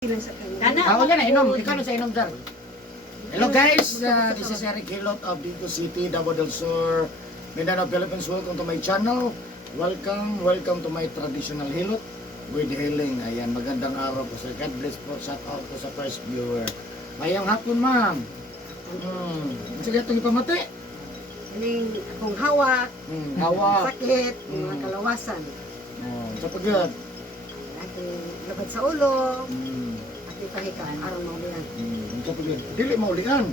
Ako na inom. Ikaw na sa inom, sir. Hello guys, this is Eric Hilot of Bico City, Davao del Sur, Mindanao, Philippines. Welcome to my channel. Welcome to my traditional hilot with healing. Ayan, magandang araw po sa God bless po. Shout out po sa first viewer. Mayang hapon, ma'am. Sige, itong ipamati. Ining akong hawak, Hawak. sakit, mga kalawasan. Sa pagod. Aking labad sa ulo, aking kahikan, araw na ulian. Sa pagod. Dili maulian.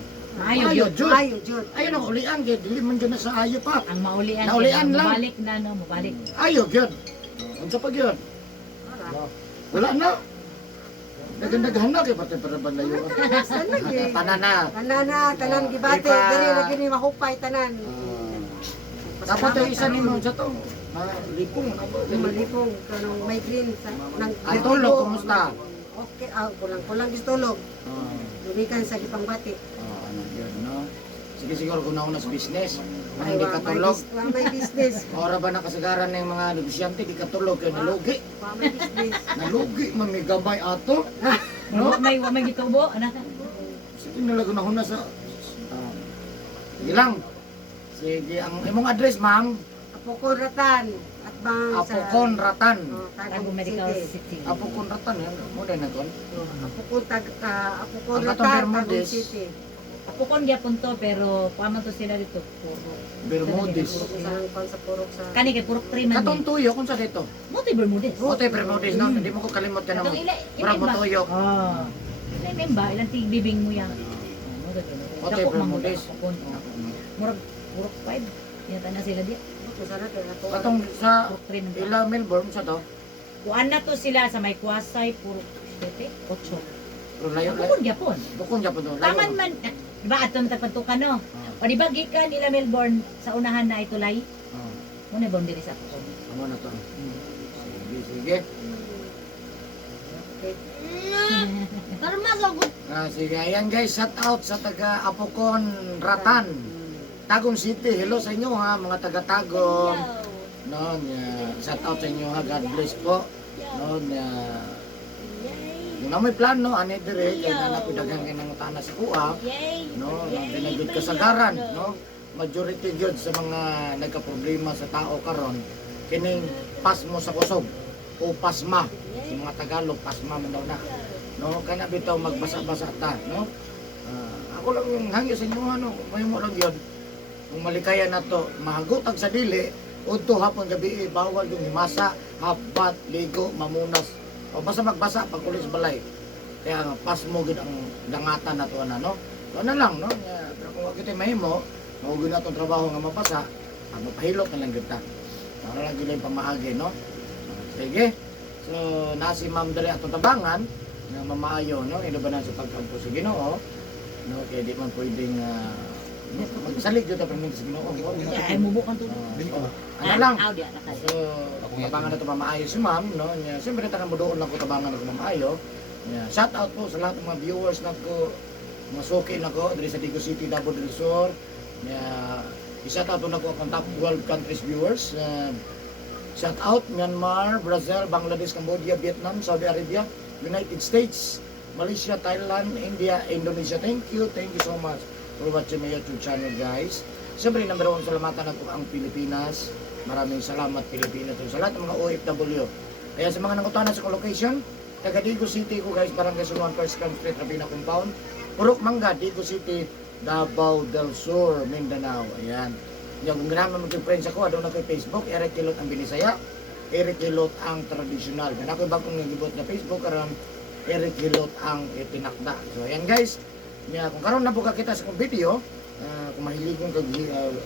Ayo, Jud. Ayo, Jud. Ayaw na ulian. Dili man dyan na sa ayo pa. ang maulian. Naulian lang. Mabalik na, no? Mabalik. Ayaw, gyud. Sa pagod. Wala na. Nagandagahan na kay pati para balayo. Tanana. Tanan gibate, Ipa. diri lagi ni mahupay tanan. Dapat yung isa ni mo sa to. Lipong. Lumalipong kanang migraine sa nang Ay, tulog, kumusta? Okay, kulang gistulog. Lumikan sa gipangbati. Ano yun, no? Sige, siguro kung nauna sa business, mga Ay, hindi wa katulog. may business. Ora ba nakasagaran ng mga negosyante, di katulog, kaya nalugi. Wa may business. Nalugi, mamigabay ato. No? May gitubo, anak. Sige, nalago na huna sa... Sige lang. Sige, ang imong address, ma'am. Apokon Ratan at bang Apokon Ratan. Tago Medical City. Apokon Ratan, yan. Muna na kon. Apokon Ang Ratan, katong Tagum Bermudez. City. Apukon gyapon to pero paman to sila dito puro. Bermudez. Saan kon sa purok sa Kani kay purok 3 man. Katong tuyo, kung sa dito? Mo to Bermudez. Ote Bermudez, no? Hindi mo ko kalimot ka Katong naman. ila Murag mo ba? tuyo. Oh. Ila memba ilang tigbibing mo yan. Ote Bermudez. Murag purok 5. Yata na sila di. sana kay ato. Katong sa Purok 3 na. ila Melbourne sa to. Kuan na to sila sa may kuasay purok 7, 8. Pero layo, layo. Apukon gyapon. Bukong Japan to. Taman man, di ba aton tagpantukan no? O di ba gikan nila Melbourne sa unahan na itulay? Muna ba diri sa Apukon? Ano na to? Sige, sige. Sige, ayan guys, shout out sa taga Apokon Ratan, Tagum City. Hello sa inyo ha, mga taga Tagum. No, shout out sa inyo ha, God bless po. No, kung na may plano, ane dire, kaya na napidagan ka ng tanas sa kuha, no, binagod kasagaran, no, majority gyud sa mga nagka-problema sa tao karon, kining pasmo sa kusog, o pasma, sa mga Tagalog, pasma man daw na, no, kana bitaw magbasa-basa ta, no, ako lang yung hangyo sa inyo, ano, may mo lang yun, kung malikaya na to, mahagutag sa dili, udto hapon gabi, bawal yung himasa, habat, ligo, mamunas, o basta magbasa pag ulit sa balay. Kaya pas mo gid ang dangatan na to ano. So na lang no. Pero kung kita mahimo, maugo na tong trabaho nga mapasa, mapahilot na lang gid ta. Para lang gid pamahagi no. Sige. So na si Ma'am dali atong tabangan nga mamaayo no, inubanan sa pagkampo sa Ginoo. No, kaya di man pwedeng magsalig jud ta sa Ginoo. Ay mubukan to. Ano lang. Audio na kayo. So, tabangan na ito mamaayo si ma'am, no? Siyempre, taga mo doon lang ko tabangan na ito mamaayo. Shout out po sa lahat ng mga viewers na ko, mga suki na ko, dari sa Bico City, Davao del Sur. I-shout out po na ko ang top 12 countries viewers. Shout out Myanmar, Brazil, Bangladesh, Cambodia, Vietnam, Saudi Arabia, United States, Malaysia, Thailand, India, Indonesia. Thank you so much for watching my YouTube channel, guys. Siyempre, number 1 salamatan na po ang Pilipinas. Maraming salamat Pilipinas sa lahat ng mga OFW. Kaya sa mga nangutana sa location, taga Digo City ko guys, Barangay Suluan, First Camp Street, Rabina Compound, Purok Mangga, Digo City, Davao del Sur, Mindanao. Ayan. Yung kung ganaman mag-friends ako, adong na ko Facebook, Eric Hilot ang Binisaya, Eric Hilot ang Tradisyonal. Yan ako ba kung nagibot na Facebook, karam Eric Hilot ang Itinakda. So ayan guys, kung karon na po kakita sa kong video, kung mahilig kong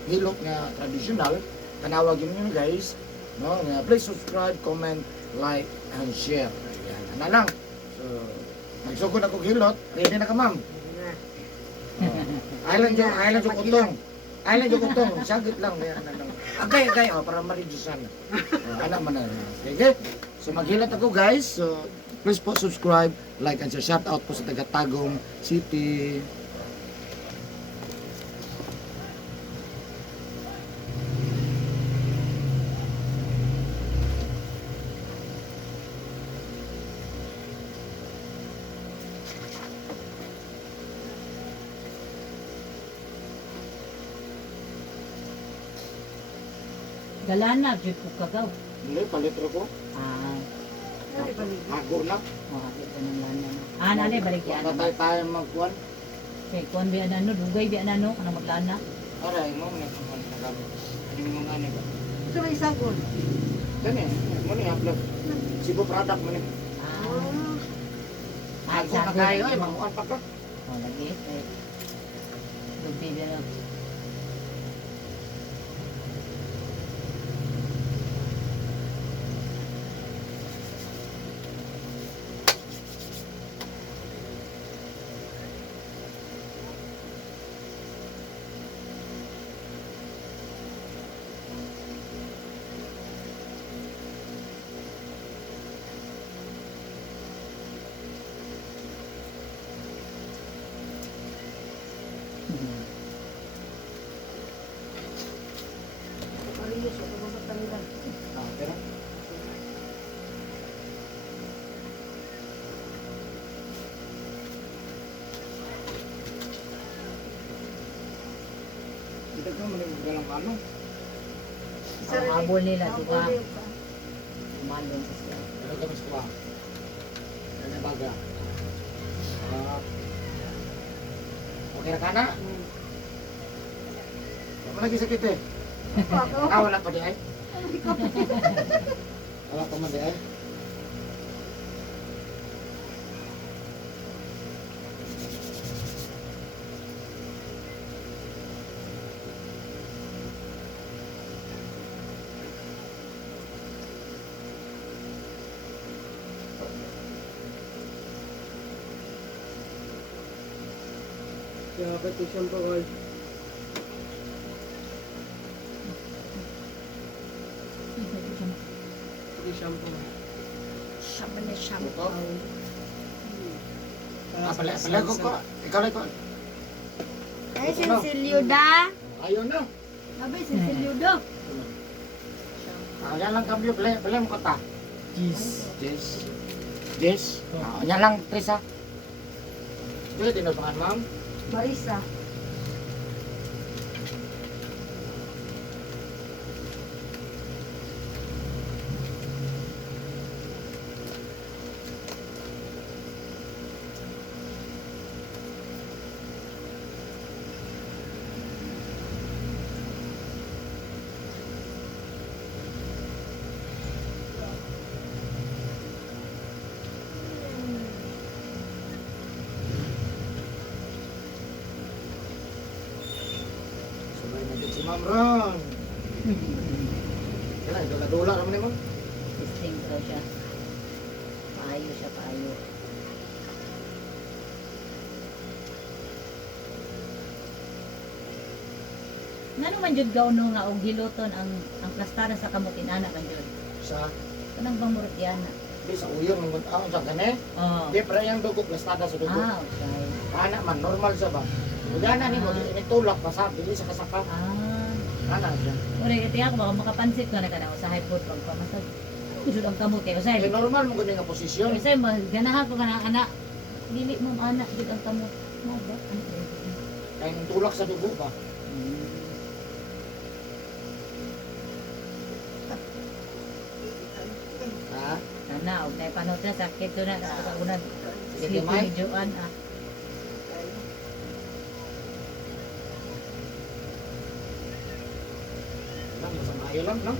hilot nga tradisyonal, tanawagin nyo guys, no? Please subscribe, comment, like, and share. Ayan, na lang. So, nagsugod ako hilot, ready na ka ma'am? Island yung utong. Island yung utong, sagit lang. Agay, para ma-reducean. Anak man na. Sige, so maghilot ako guys. So, please po subscribe, like, and share. Shout out po sa taga Tagum City. Galana, jud ko kagaw. Hindi, palitro ko. Ah, Ano ba niya? Hago na. hapit ka ng lana no. Ah, nali balik yan. Patay tayo magkuhan. Okay, kuan bi anano, dugay bi anano kanang maglana. Aray mo, may pangkuhan na gamit. Hindi mo nga ba? Ito may sagol. Gani, mo ni upload. Sibo product mo ni. Ah, Hago na kayo eh, manguhan pa ka. oh lagi. Dugay bi ano. Parehas, ito mo sa kanila. Ah, pero dito ka mo ni galang ano? Ang habol nila, di ba? Habol nila. Malong sa siya. Pero kami sa ano baga? Ah. Okay na ka na? Hmm. Wala lagi sakit eh. Ako. Ah, wala pa di ay. Wala pa man di ay. Kaya pati siyang bawal. Pati shampoo. Shampoo na Ito? Ah, pala ko. Ikaw lang ko. Ay, sinsilyo da. Ayaw na. Abay, sinsilyo da. Ah, yan lang kambyo. Bala mo kata. Jeez. Yes. Ah, yan lang, Trisa. Dili tinutungan, ma'am. Marisa. Sabay na din si Ma'am Ron. Kaya, dula-dula naman ni Ma'am. Testing daw siya. Paayo siya, paayo. Ngano man jud gawno nga og giluton ang plastada sa kamutin anak man jud. Sa, Kanang bang murot ana? di sa uyon, mga taon sa gani. Oh. Di, pero yung dugo, plastada sa dugo. Ah, okay. Ana man, normal siya ba? Ugana ni mo, initulak pa sa, dili sa kasaka. Ah. Ana siya. Ore iti ako baka makapansit ka na kana usahay pod pag pamasag. Kusud ang kamot kay Eh, usahay. normal mo ganyan nga posisyon. Usahay ganahan ko kana anak. Dili mo anak jud ang kamot. Mo ba? Ano ba? Kaya yung tulak sa dugo ba? Ha? Sana og nay panot na sakit to na sa unang Sige, sleep Mike. ni Joan ah. Lang, masama ayaw lang, no?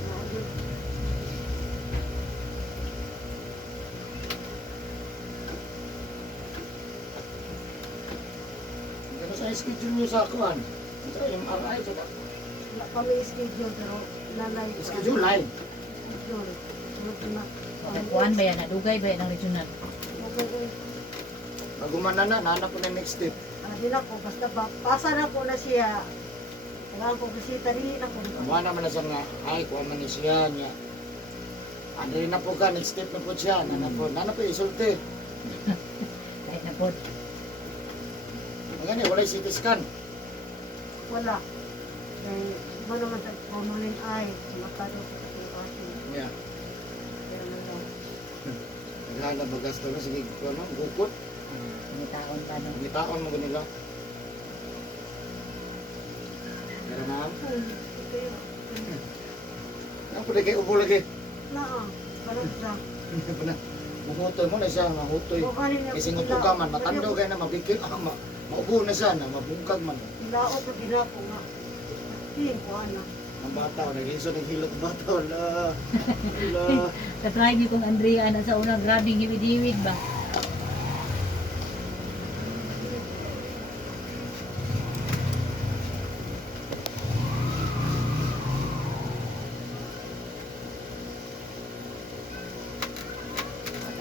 Ano sa schedule niyo sa kuhan? Sa MRI, sa Wala pa may schedule, pero lalay pa. schedule line. Schedule. Sunod ko na. Kuan ba yan nadugay ba yan ang regional? Okay, okay. Pagumana na, nahanap ko na yung next step. Di na ko, basta pasa na ko na siya. Kailangan ko kasi tari na ko. Kumuha naman na siya nga, ay, kuha man ni siya niya. Ano rin na po ka, next step na po siya. Nana po, isulti. Kahit na pod. Ang gani, wala yung CT scan. Wala. Dahil iba naman sa pamanin ay, makado ko sa kasi. Yeah. Pero lang. Naghala magasto na, sige, ano, gukot. May taon pa no. Ngitaon mo ganila. Pero ma'am, Ang pwede kayo ubo lagi. Naa, balot siya. Mahutoy mo na siya, mahutoy. O kanin niya. Kasi ngutuga man, matando kayo na mabigil, maubo na siya na, mabungkag man. Ilao ko ginako nga. Tingin ko ana. Ang bata, nagliso ng hilot bata, wala. Wala. Katry ni kong Andrea na sa una, grabing hiwid-hiwid ba?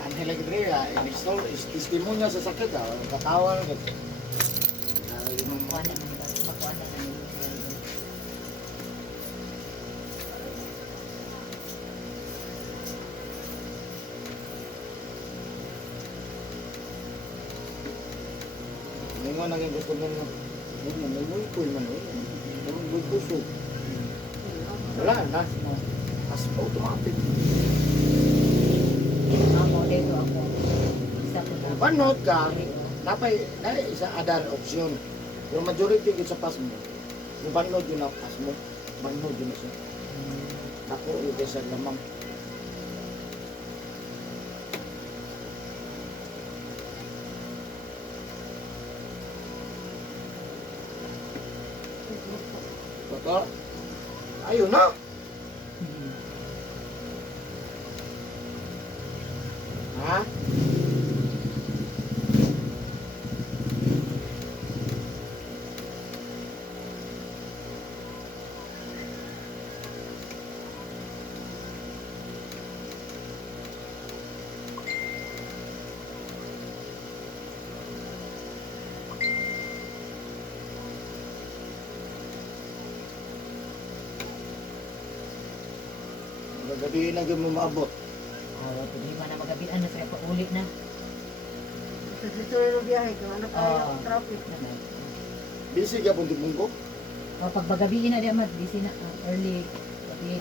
Anhay lagi dre, testimonya sa sakit, katawa na. Makuha na naman. Makuha na naman. May mga naging gusto mo na. May mulkoy man. May puso. Wala na. As automatic. Ako, dito ako. Isa ko na. Panot ka, napay isa other option. Pero majority gid sa pass mo. Yung banod yun na pass mo. Banod yun na siya. Ako yung sa lamang. Totoo? Ayun na. Ha? Gabi na mo maabot. Oo, hindi pa na magabian na sa paulit na. Sa susunod ng biyahe ko, ano tayo Oo. traffic. Busy gyapon di munggo. O, pag magabiin na di amat, busy na. Early. Gabi.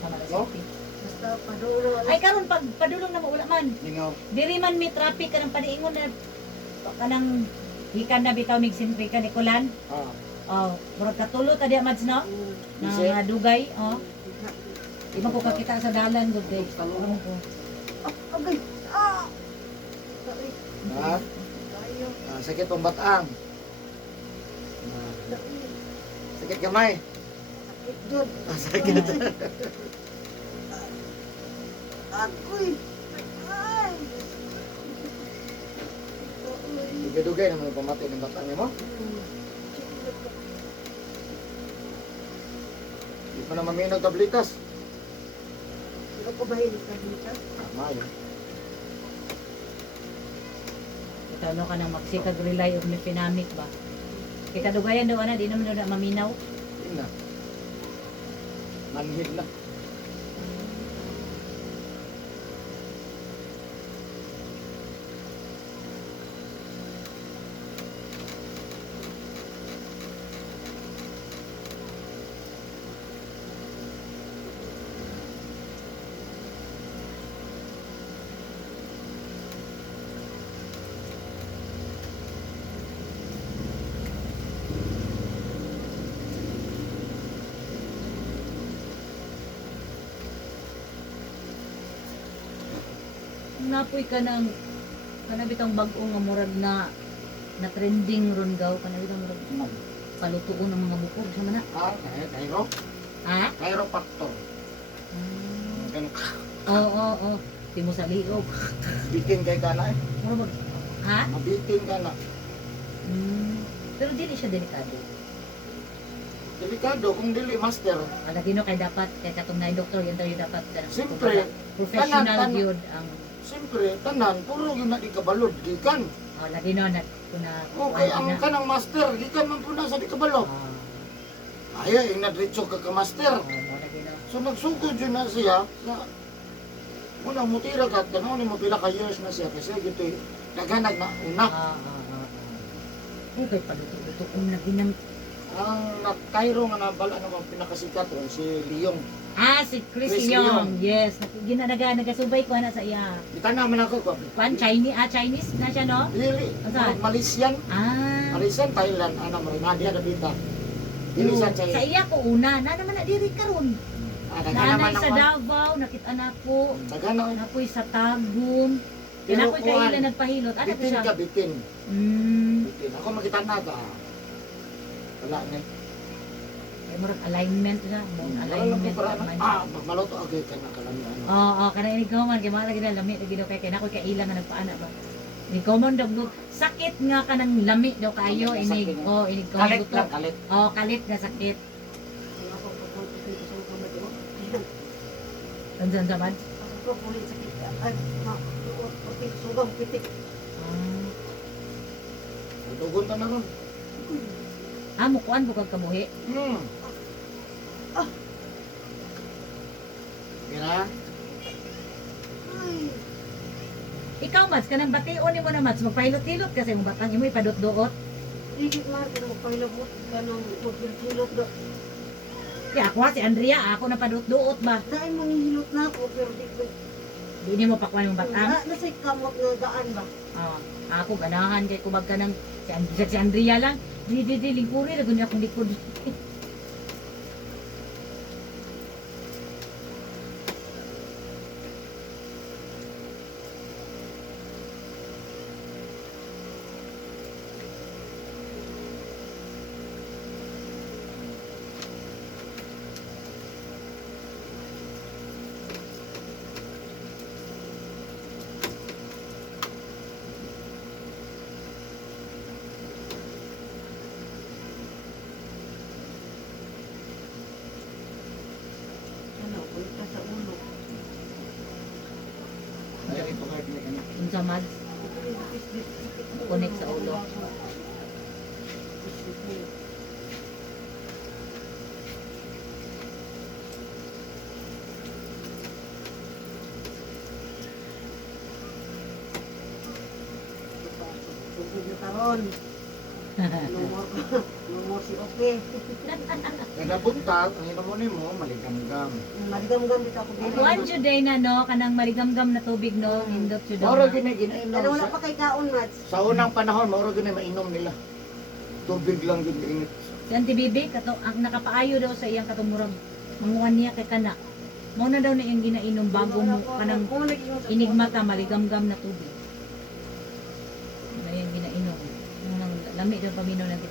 Tama na No? city. Basta padulo. Ay, karon pag padulong na wala man. Lingaw. Diri man may traffic ka ng paniingon na kanang hikan na bitaw mig simpre ka Nicolan. Ah, Oh, murag katulo ta di amads no? Na Busy. mga dugay, oh. Di man ko kakita sa dalan gud kay. Ano ko. Agay! Ah! Dai, ha? tayo. Sakit pambatang. Dai. Sakit gamay. Sakit dyan. Sakit. Agoy! Ay! Dugay-dugay na mga pamatay ng batang mo. Di pa na maminog tablitas. Hindi ko mahilig sa dito. Tama yun. Ikaw no ka nang magsikag rely of pinamik ba? Kay kadugayan daw ana di naman daw na maminaw. Yun na. Manhid na. Napoy ka ng kanabitang bag-o nga murag na trending ron gaw kanabitang murag palutuon ng mga bukog sa mana. Ah, Cairo. Ha? Chiropractor. Ganun. Oo, oo. Di mo sa liog. Bitin kay ka na eh. Murag ha? Mabitin ka na. Pero dili siya delikado. Delikado kung dili master. Lagi no kay dapat kay katong na doktor yan tayo dapat Siyempre, professional tanan- yun ang siyempre, tanan, puro yun na di kabalod. Gikan. lagi no na kuna Okay, ang kanang master, gikan man po na sa di kabalod. Ay, yung nadritso ka ka master. lagi no. So nagsugod yun na siya. Na, unang mutira ka, gano'n mo pila ka years na siya. Kasi gito naganag na una. Okay, paluto-luto kung naginang Ang Cairo nga nabala naman pinakasikat ron si Leong. si Chris Chris Young. Young. Yes, nagasubay ko na sa iya. Kita naman ako ko. Chinese na siya no? Dili, Saan? Malaysian. Ah. Malaysian, Thailand, ano mo, Nadia Dabita. Dili sa Sa China. iya ko una, na naman na diri karon. Daghan naman Nanay sa ako. Davao, nakita na ko. Daghan ako. Nakoy sa Tagum. Pero Nakoy kay kuwan, ila nagpahilot. Ano ko Bitin siya? ka, bitin. Hmm. Bitin. Ako makita na ito. Wala na. Kay murag alignment na. Mong alignment Para man. magmaluto agad ka na kalami ano. Oo, kana ini ko man kay mga lagi na lami lagi daw kay nakoy kay ila nga nagpaana ba. Ni common dog sakit nga kanang lami daw kayo inig inig ko. Kalit lang, kalit. Oh, kalit nga sakit. Ako pagpunta dito sa mga doon. Unsan sa man? Ako pulit sa kita. Ay, putik, sugang pitik. Tugon ta na ron. Mukuan ko kag kabuhi. Kira? Ay, Ikaw Mats, kanang bation nimo na Mats, magpahilot-hilot kasi mo batang imo ipadot-duot. digit man ko magpahilabot ganong magpilot do. Ya ako si Andrea, ako na padot-duot ba. Dahil manghihilot na ako pero di ko. Di nimo pakwan yung batang. Nasa'y kamot na daan ba? Ako ganahan kay kubag ka ng si Andrea lang. Di lingkuri na gunya akong likod. Ano, punta sa ulo. Ay, ito kayo pinag Unsa Mats? Connect sa ulo. Tugod na karon. No more si okay. Nagabuntag, ang ino mo nimo, maligamgam. Maligam-gam dito ako dito. Kuan jud day na no kanang marigamgam na tubig no, indot jud. Mauro gini ginainom Ano wala sa, pa kay kaon, Mats? sa unang panahon, mauro gini mainom nila. Tubig lang gud init. Si Auntie Bibi kato ang nakapaayo daw sa iyang katumurag. Manguan niya kay kana. Mao na daw na iyang ginainom bago mo kanang inigmata marigamgam na tubig. Ano yung ginainom. Nang lami daw paminaw ng